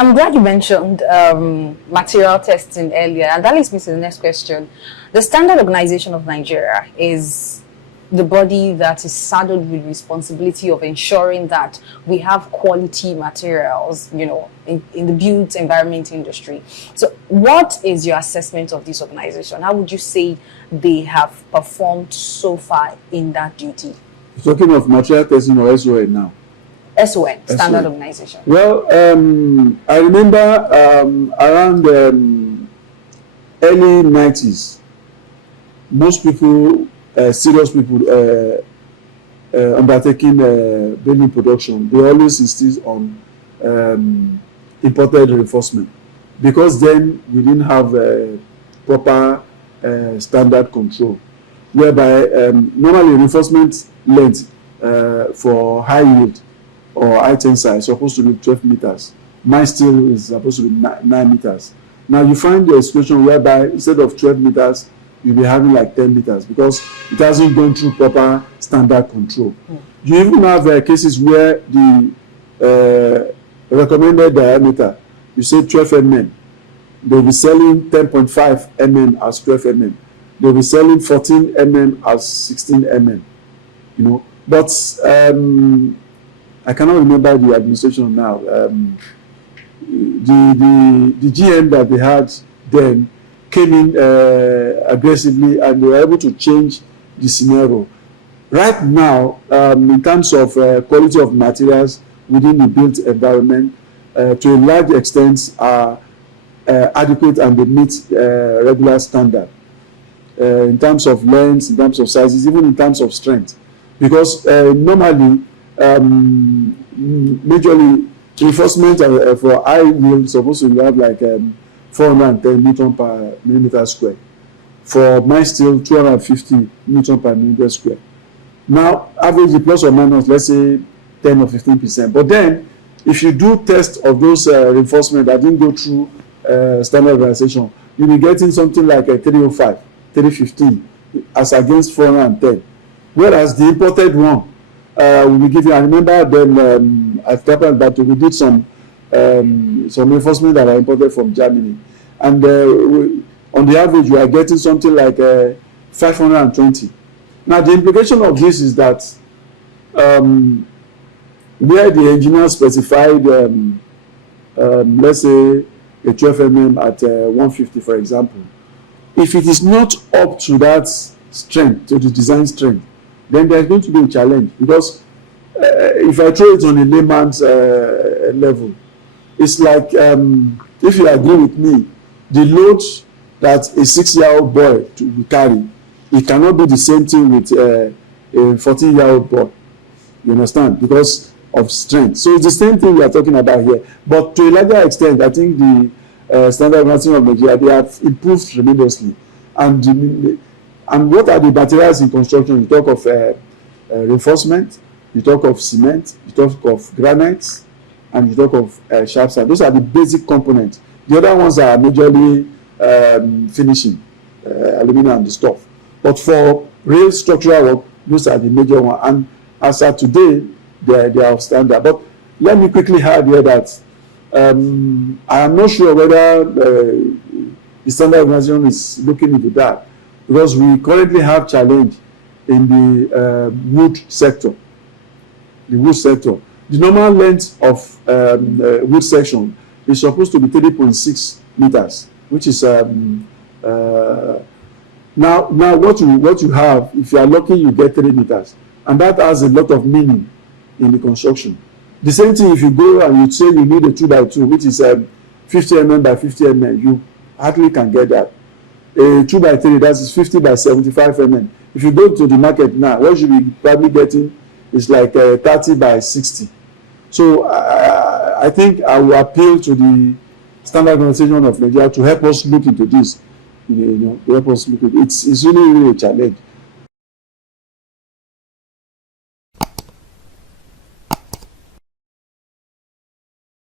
I'm glad you mentioned material testing earlier, and that leads me to the next question. The Standard Organization of Nigeria is the body that is saddled with responsibility of ensuring that we have quality materials, in the built environment industry. So what is your assessment of this organization? How would you say they have performed so far in that duty? Talking of material testing or SON now? SON, Standard Organization. Well, I remember around early 90s, most people, serious people undertaking building production, they always insist on imported reinforcement, because then we didn't have proper standard control, whereby normally reinforcement length for high yield or high tensile is supposed to be 12 meters. Mine steel is supposed to be 9 meters. Now you find a situation whereby instead of 12 meters, you'll be having like 10 meters because it hasn't gone through proper standard control. You even have cases where the recommended diameter, you say 12 mm, they'll be selling 10.5 mm as 12 mm. They'll be selling 14 mm as 16 mm. But I cannot remember the administration now. The GM that they had then came in aggressively, and they were able to change the scenario. Right now, in terms of quality of materials within the built environment, to a large extent are adequate and they meet regular standard in terms of lengths, in terms of sizes, even in terms of strength. Because normally, majorly reinforcement for high yield supposed to have like 410 newton per millimeter square. For mine steel, 250 newton per millimeter square. Now, average plus or minus, let's say 10 or 15%. But then, if you do test of those reinforcement that didn't go through standard organization, you'll be getting something like a 305, 315 as against 410. Whereas the imported one will be given. I remember then at Kaplan that we did some reinforcement that are imported from Germany, and on the average we are getting something like 520. Now the implication of this is that where the engineer specified let's say a 12 mm at 150, for example, if it is not up to that strength, to the design strength, then there's going to be a challenge. Because if I throw it on a layman's level, it's like, if you agree with me, the load that a 6-year-old boy will carry, it cannot be the same thing with a 14-year-old boy. You understand? Because of strength. So it's the same thing we are talking about here. But to a larger extent, I think the Standard Organization of Nigeria, they have improved tremendously. And what are the materials in construction? You talk of reinforcement, you talk of cement, you talk of granites, and you talk of sharp sand. Those are the basic components. The other ones are majorly finishing, aluminum and the stuff. But for real structural work, those are the major ones. And as of today, they are standard. But let me quickly add here that I am not sure whether the Standard Organization is looking into that, because we currently have challenge in the wood sector. The wood sector. The normal length of wood section is supposed to be 3.6 meters, which is now what you have, if you are lucky, you get 3 meters, and that has a lot of meaning in the construction. The same thing if you go and you say you need a 2x2, which is 50 mm by 50 mm, you hardly can get that. A 2x3, that is 50 by 75 mm. If you go to the market now, what you be probably getting is like 30 by 60. So I think I will appeal to the Standard Organization of Nigeria to help us look into this. To help us look at it. It's really a challenge.